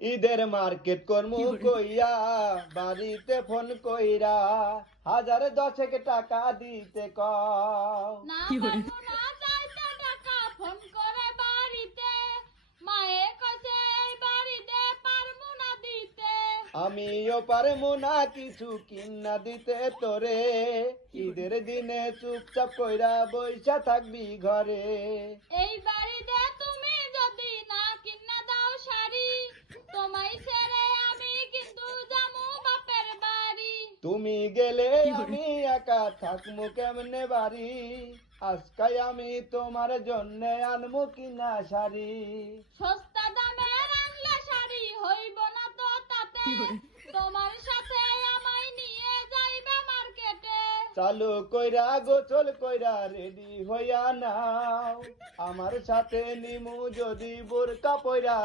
ঈদের মার্কেট কর্মু কইয়া বাড়িতে ফোন কইরা 1010 টাকা দিতে কও। না পারবো না চাইতে টাকা ফোন করে বাড়িতে, মায়ে কইছে এই বাড়িতে পারবো না দিতে। আমিও পারমু না কিছু কিনা দিতে তোরে, ঈদের দিনে চুপচাপ কইরা বইসা থাকবি ঘরে। এই বাড়িতে তুমি যদি না কিনা দাও শাড়ি, তোমায় ছেড়ে আমি কিন্তু যামু বাপের বাড়ি। তুমি গেলে আমি একা থাকমু কেমনে বাড়ি, আজকাই আমি তোমার জন্য আনমু কিনা শাড়ি। সস্তা দামের আনলে শাড়ি হইব না তো তাতে, তোমার সাথে আমায় নিয়ে যাইবে মার্কেটে। চালু কইরা গোসল কইরা রেডি হইয়া নাও, আমার সাথে নিমু যদি বোরকা পইরা।